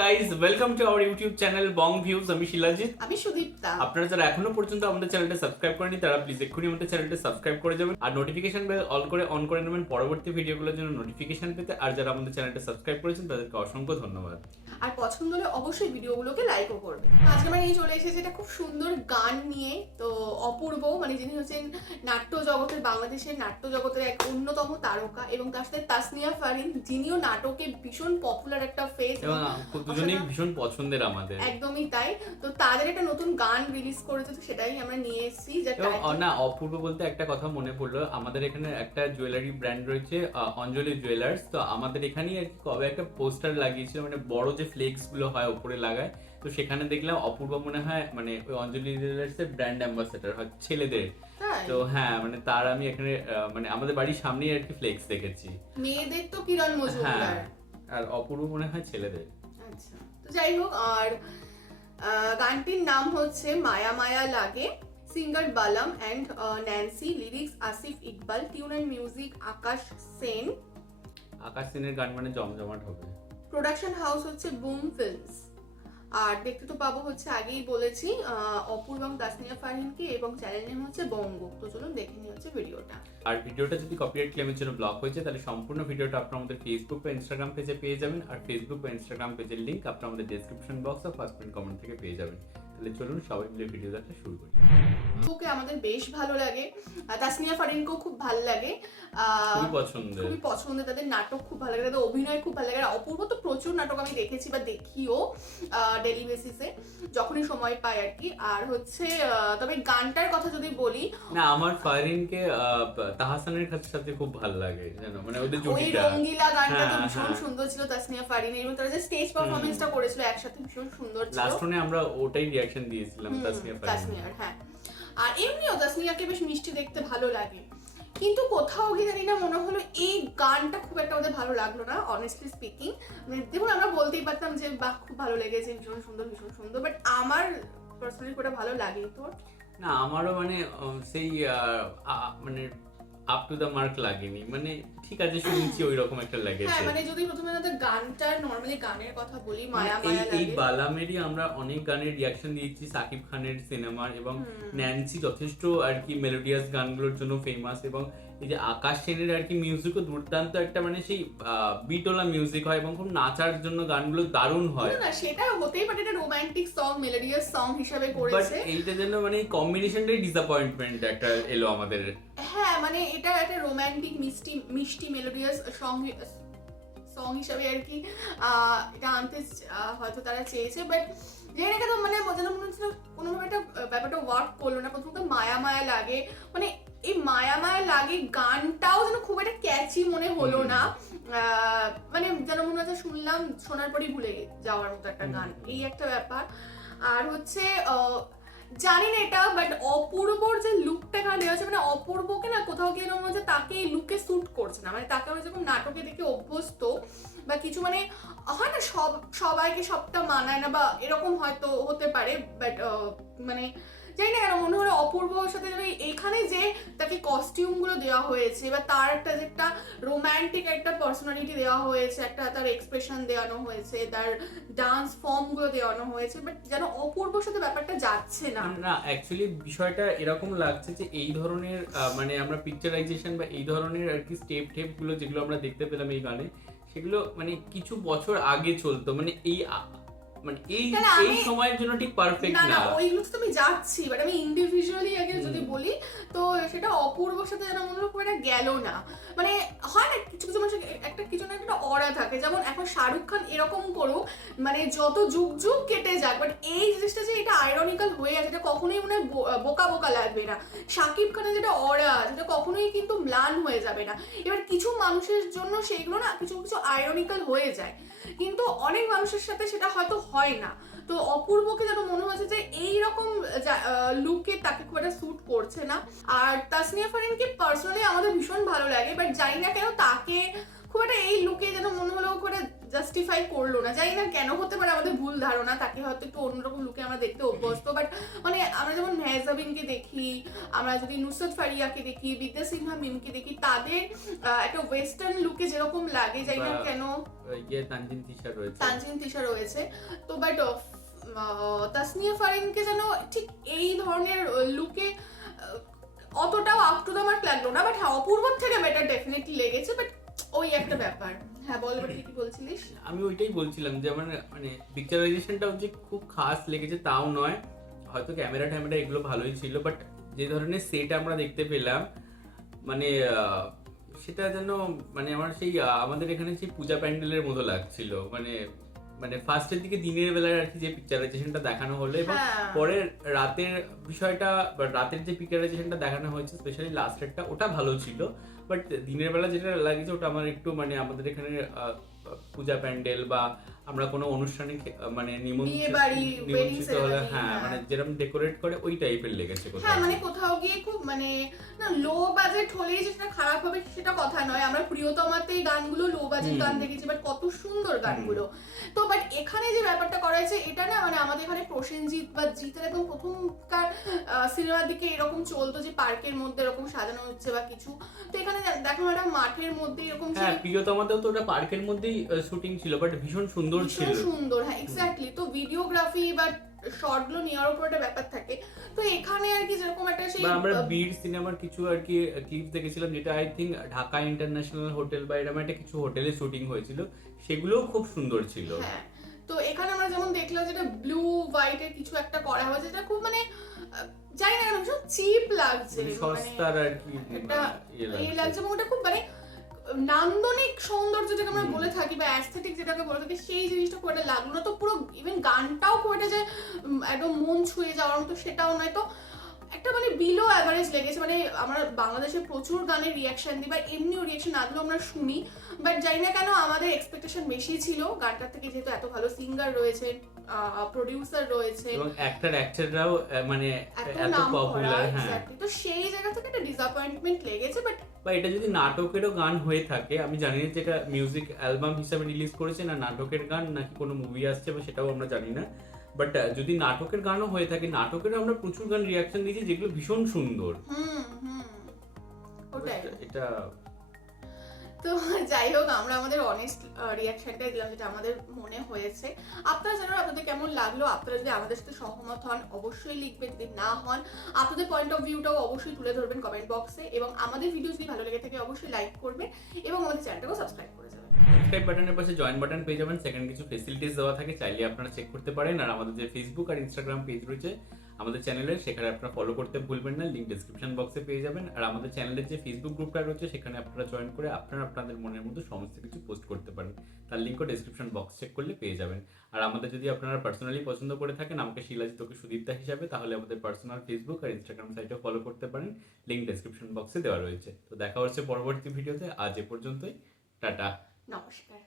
Guys, welcome to our YouTube channel Bong views. আমি শিলাজিৎ, আমি সুদীপ্তা। আপনারা যারা এখনো পর্যন্ত আমাদের চ্যানেলটা সাবস্ক্রাইব করেনি তারা প্লিজ এক্ষুনি আমাদের চ্যানেলটা সাবস্ক্রাইব করে যাবেন আর নোটিফিকেশন বেল অন করে নেবেন পরবর্তী ভিডিওগুলোর জন্য নোটিফিকেশন পেতে। আর যারা আমাদের চ্যানেলটা সাবস্ক্রাইব করেছেন তাদেরকে অসংখ্য ধন্যবাদ। আর পছন্দ হলে অবশ্যই ভিডিওগুলোকে লাইকও করবে। আজকে আমরা নিয়ে চলে এসেছি এটা খুব সুন্দর গান নিয়ে। তো অপূর্ব মানে যিনি হচ্ছেন নাট্য জগতের, বাংলাদেশের নাট্য জগতের এক অন্যতম তারকা, এবং তার সাথে তাসনিয়া ফারিন, যিনিও নাটকে ভীষণ পপুলার একটা ফেস এবং দুজনেই ভীষণ পছন্দের আমাদের। একদমই তাই। তো তাদের একটা নতুন গান রিলিজ করেছে, তো সেটাই আমরা নিয়ে এসেছি। না, অপূর্ব বলতে একটা কথা মনে পড়লো, আমাদের এখানে একটা জুয়েলারি ব্র্যান্ড রয়েছে অঞ্জলি জুয়েলার্স। তো আমাদের এখানেই আর কি কবে একটা পোস্টার লাগিয়েছিল, মানে বড় যে ফ্লেক্স গুলো হয় উপরে লাগায়, তো সেখানে দেখলাম অপূর্ব মনে হয় মানে ওই অঞ্জলি জুয়েলার্স এর ব্র্যান্ড অ্যাম্বাসেডর হয় ছেলেদের। তো হ্যাঁ, মানে তার আমি এখানে মানে আমাদের বাড়ির সামনেই আর কি ফ্লেক্স দেখেছি। মেয়েদের তো কিরণ মজুমদার, আর অপূর্ব মনে হয় ছেলেদের। আচ্ছা, তো যাই হোক। আর গানটির নাম হচ্ছে মায়া মায়া লাগে, singer Balam and Nancy, lyrics Asif Iqbal, tune and music Akash Sen. Akash সেনের গান মানে জমজমাট হবে। প্রোডাকশন হাউস হচ্ছে বুম ফিল্মস। আর দেখতে তো পাবো হচ্ছে আগেই বলেছি অপূর্ব এবং তাসনিয়া ফারহিনকে, এবং চ্যানেল নেম হচ্ছে বঙ্গ। তো চলুন দেখে নিই হচ্ছে ভিডিওটা। আর ভিডিওটা যদি কপিরাইট ক্লেমের জন্য ব্লক হয়েছে তাহলে সম্পূর্ণ ভিডিওটা আপনারা আমাদের ফেসবুক বা ইনস্টাগ্রাম পেজে পেয়ে যাবেন। আর ফেসবুক বা ইনস্টাগ্রাম পেজের লিংক আপনারা আমাদের ডেসক্রিপশন বক্স আর ফার্স্ট পিন কমেন্ট থেকে পেয়ে যাবেন। তাহলে চলুন সবাই মিলে ভিডিও দেখা শুরু করি। ওকে আমাদের বেশ ভালো লাগে, তাসনিয়া ফারিনকেও খুব ভালো লাগে, খুবই পছন্দের। তাদের নাটক খুব ভালো লাগে, তাদের অভিনয় খুব ভালো লাগে। আর অপূর্ব তো প্রচুর নাটক আমি দেখেছি বা দেখিও ডেইলি বেসিসে যখনই সময় পাই আর কি। আর হচ্ছে তবে গানটার কথা যদি বলি, না আমার ফারিনকে তাহসানের সাথে খুব ভালো লাগে, জানো মানে ওদের জুটিটা। ওই রঙ্গিলা গানটা তো ভীষণ সুন্দর ছিল তাসনিয়া ফারিনের, এবং তারা যে স্টেজ পারফরম্যান্সটা করেছিল একসাথে ভীষণ সুন্দর ছিল। লাস্ট ওনে আমরা ওটাই রিঅ্যাকশন দিয়েছিলাম তাসনিয়ার। হ্যাঁ, আর এমনিও তাসনিয়াকে বেশ মিষ্টি দেখতে ভালো লাগে, কিন্তু কোথাও গিয়ে জানি না মনে হলো এই গানটা খুব একটা ওদের ভালো লাগলো না, অনেস্টলি স্পিকিং। দেখুন, আমরা বলতেই পারতাম যে বাহ খুব ভালো লেগেছে, ভীষণ সুন্দর, বাট আমার পার্সোনালি ওটা ভালো লাগে। তোর? না, আমারও মানে সেই মানে আপ টু দা মার্ক লাগেনি, মানে ঠিক আছে শুনছি ওই রকম একটা লেগেছে। হ্যাঁ, মানে যদি প্রথমে আমাদের গানটার নরমালি গানের কথা বলি, মায়া মায়া লাগে। এই বালামেরই আমরা অনেক গানের রিঅ্যাকশন দিয়েছি, সাকিব খানের সিনেমার, এবং ন্যান্সি যথেষ্ট আর কি মেলোডিয়াস গানগুলোর জন্য ফেমাস, এবং এই যে আকাশ সেনের আর কি মিউজিকও দুর্দান্ত একটা, মানে সেই বিটোলা মিউজিক হয় এবং খুব নাচার জন্য গানগুলো দারুণ হয়। না সেটা হতেই পারে, এটা রোমান্টিক সং, মেলোডিয়াস সং হিসেবে করেছে, বাট এইটা যেন মানে কম্বিনেশনটাই ডিসঅ্যাপয়েন্টমেন্ট একটা এলো আমাদের। হ্যাঁ, মানে এটা একটা রোমান্টিক মিষ্টি মেলোডিয়াস সং হিসাবে আর কি এটা আনতে হয়তো তারা চেয়েছে, বাট যেটা কেন মানে যেন মনে হচ্ছিল কোনোভাবে একটা ব্যাপারটা ওয়ার্ক করলো না। প্রথমত মায়া মায়া লাগে, মানে এই মায়া মায়া লাগে গানটাও যেন খুব একটা ক্যাচি মনে হলো না, মানে যেন মনে হচ্ছে শুনলাম শোনার পরই ভুলে যাওয়ার মতো একটা গান, এই একটা ব্যাপার। আর হচ্ছে জানি না এটা, বাট অপূর্বর যে লুকটা এখানে দেওয়া আছে, মানে অপূর্বকে না কোথাও গিয়ে মনে হচ্ছে তাকে এই লুকে স্যুট করছে না, মানে তাকে আমরা যখন নাটকে দেখে অভ্যস্ত বা কিছু, মানে হয় না সবাইকে সবটা মানায় না বা এরকম হয়তো হতে পারে, বাট মানে জানি না কেন মনে হলো অপূর্বর সাথে যেন এখানে যে তাকে কস্টিউম গুলো দেওয়া হয়েছে বা তার একটা যে একটা রোমান্টিক একটা পার্সোনালিটি দেওয়া হয়েছে, একটা তার এক্সপ্রেশন দেওয়ানো হয়েছে, তার ডান্স ফর্ম গুলো দেওয়ানো হয়েছে, বাট যেন অপূর্বর সাথে ব্যাপারটা যাচ্ছে না। না অ্যাকচুয়ালি বিষয়টা এরকম লাগছে যে এই ধরনের মানে আমরা পিকচারাইজেশন বা এই ধরনের আর কি স্টেপ গুলো যেগুলো আমরা দেখতে পেলাম এই গানে, সেগুলো মানে কিছু বছর আগে চলতো, মানে এই মানে এই সময়ের জন্য ঠিক পারফেক্ট না। ওইগুলো তো আমি যাচ্ছি, বাট আমি ইন্ডিভিজুয়ালি আগে যদি বলি তো সেটা অপূর্বর সাথে যেন মনে হলো খুব একটা গেল না। মানে হয় না কিছু কিছু মানুষের একটা কিছু না একটা অরা থাকে, যেমন এখন শাহরুখ খান এরকম করুক, মানে যত যুগ কেটে যাক, বাট এই জিনিসটা যে এটা আইরনিক্যাল হয়ে আছে, এটা কখনোই মনে হয় বোকা লাগবে না। শাকিব খানের যেটা অরা সেটা কখনোই কিন্তু ম্লান হয়ে যাবে না। এবার কিছু মানুষের জন্য সেইগুলো না কিছু আইরনিক্যাল হয়ে যায়, কিন্তু অনেক মানুষের সাথে সেটা হয়তো হয় না। তো অপূর্বকে যেন মনে হয়েছে যে এইরকম লুকে তাকে খুব একটা স্যুট করছে না। আর তাসনিয়া ফারিনকে পার্সোনালি আমাদের ভীষণ ভালো লাগে, বাট জানি না কেন তাকে খুব একটা এই লুকে যেন মনে হলো করে জাস্টিফাই করলো না, জানি না কেন, হতে পারে আমাদের ভুল ধারণা, তাকে হয়তো একটু অন্যরকম লুকে আমরা দেখতে অভ্যস্ত, বাট মানে আমরা যেমন মেহজাবিনকে দেখি, আমরা যদি নুসরত ফারিয়াকে দেখি, বিদ্যা সিনহা মিমকে দেখি, তাদের একটা ওয়েস্টার্ন লুকে যেরকম লাগে, জানি না কেন, তানজিন তিশা রয়েছে, তো বাট তাসনিয়া ফারিনকে যেন ঠিক এই ধরনের লুকে অতটাও আপ টু দ্য মার্ক লাগলো না, বাট হ্যাঁ অপূর্বর থেকে বেটার ডেফিনেটলি লেগেছে, বাট ওই একটা ব্যাপার। হ্যাঁ বল, বাট কি বলছিলিস? আমি ওইটাই বলছিলাম যে আমার মানে পিকচারাইজেশনটাও যে খুব খাস লেগেছে তাও নয়, হয়তো ক্যামেরা ট্যামেরা এগুলো ভালোই ছিল, বাট যে ধরনের সেট আমরা দেখতে পেলাম মানে সেটা যেন মানে আমার সেই আমাদের এখানে সেই পূজা প্যান্ডেলের মতো লাগছিল, মানে মানে ফার্স্টের দিকে দিনের বেলায় আর কি যে পিকচারাইজেশনটা দেখানো হলো, এবং পরে রাতের বিষয়টা বা রাতের যে পিকচারাইজেশনটা দেখানো হয়েছে স্পেশালি লাস্টেরটা ওটা ভালো ছিল, বাট দিনের বেলা যেটা লাগিয়েছে ওটা আমার একটু মানে আমাদের এখানে পূজা প্যান্ডেল বা আমরা কোনো অনুষ্ঠানে মানে নিমন্ত্রিত হলে হ্যাঁ মানে যেরকম ডেকোরেট করে ওই টাইপের লেগেছে কোথাও। হ্যাঁ মানে কোথাও গিয়ে খুব মানে না লো বাজেট হলেই যে সেটা খারাপ হবে সেটা কথা নয়, আমরা প্রিয়তমাতে এই গানগুলো লো বাজেট গান দেখেছি, বাট কত সুন্দর গানগুলো। তো বাট এখানে যে ব্যাপারটা করা হয়েছে এটা না মানে আমাদের এখানে প্রসেনজিৎ বা জিতের একদম প্রথমকার সিনেমার দিকে এরকম চলতো যে পার্কের মধ্যে এরকম সাজানো হচ্ছে বা কিছু, তো এখানে দেখো একটা মাঠের মধ্যে এরকম, হ্যাঁ প্রিয়তমাতেও তো ওটা পার্কের মধ্যেই শুটিং ছিল, বাট ভীষণ সুন্দর ছিল, সুন্দর। হ্যাঁ এক্স্যাক্টলি, তো ভিডিওগ্রাফি বা শর্টগুলো নেওয়ার উপর একটা ব্যাপার থাকে, তো এখানে আর কি যেরকম একটা সেই আমরা বীর সিনেমার কিছু আর কি ক্লিপস দেখেছিলাম যেটা I think Dhaka international hotel বা এরকম একটা কিছু হোটেলে শুটিং হয়েছিল, সেগুলোও খুব সুন্দর ছিল। হ্যাঁ তো এখানে আমরা যেমন দেখলাম যেটা ব্লু হোয়াইটের কিছু একটা করা হয়েছে, যেটা খুব মানে জানি না কেন ভীষণ চিপ লাগছে, সস্তার আর কি একটা এই লাগছে, এবং ওটা খুব মানে নান্দনিক সৌন্দর্য যেটাকে আমরা বলে থাকি বা অ্যাস্থেটিক যেটাকে বলে থাকি, সেই জিনিসটা খুব একটা লাগলো না, তো পুরো ইভেন গানটাও খুব একটা যে একদম মন ছুঁয়ে যাওয়ার মতো সেটাও নয়, তো একটা মানে বিলো অ্যাভারেজ লেগেছে। মানে আমরা বাংলাদেশে প্রচুর গানের রিয়াকশন দিই বা এমনিও রিয়াকশন না দিলেও আমরা শুনি, বাট জানি না কেন আমাদের এক্সপেকটেশন বেশি ছিল গানটার থেকে, যেহেতু এত ভালো সিঙ্গার রয়েছে, প্রোডিউসার রয়েছে এবং অ্যাক্টররাও মানে এত পপুলার, হ্যাঁ তো সেই জায়গা থেকে একটা ডিসঅ্যাপয়েন্টমেন্ট লেগেছে। বাট বা এটা যদি নাটকেরও গান হয়ে থাকে, আমি জানি না যেটা মিউজিক অ্যালবাম হিসেবে রিলিজ করেছে না নাটকের গান নাকি কোনো মুভি আসছে বা সেটাও আমরা জানি না, বাট যদি নাটকের গানও হয়ে থাকে, নাটকেরও আমরা প্রচুর গান রিয়াকশন দিয়েছি যেগুলো ভীষণ সুন্দর। ওটাই এটা তো যাই হোক, আমরা আমাদের অনেস্ট রিয়াকশনটাই দিলাম যেটা আমাদের মনে হয়েছে। আপনারা জানান আপনাদের কেমন লাগলো, আপনারা যদি আমাদের সাথে সহমত হন অবশ্যই লিখবেন, যদি না হন আপনাদের পয়েন্ট অফ ভিউটাও অবশ্যই তুলে ধরবেন কমেন্ট বক্সে, এবং আমাদের ভিডিও যদি ভালো লেগে থাকে অবশ্যই লাইক করবেন এবং আমাদের চ্যানেলটাকেও সাবস্ক্রাইব করে যাবেন। সাবস্ক্রাইব বাটনের পাশে জয়েন বাটন পেয়ে যাবেন, সেকেন্ড কিছু ফেসিলিটিস দেওয়া থাকে, চাইলে আপনারা চেক করতে পারেন। আর আমাদের যে ফেসবুক আর ইনস্টাগ্রাম পেজ রয়েছে আমাদের চ্যানেলের, সেখানে আপনারা ফলো করতে ভুলবেন না, লিংক ডেসক্রিপশন বক্সে পেয়ে যাবেন। আর আমাদের চ্যানেলের যে ফেসবুক গ্রুপটা রয়েছে সেখানে আপনারা জয়েন করে আপনারা আপনাদের মনের মতো সমস্ত কিছু পোস্ট করতে পারেন, তার লিংকও ডেসক্রিপশন বক্স চেক করলে পেয়ে যাবেন। আর আমাদের যদি আপনারা পার্সোনালি পছন্দ করে থাকেন আমাকে শিলাজিৎ ওকে সুদীপ্তা হিসাবে, তাহলে আমাদের পার্সোনাল ফেসবুক আর ইনস্টাগ্রাম সাইটেও ফলো করতে পারেন, লিংক ডেসক্রিপশন বক্সে দেওয়া রয়েছে। তো দেখা হচ্ছে পরবর্তী ভিডিওতে, আজ এ পর্যন্তই, টাটা, নমস্কার।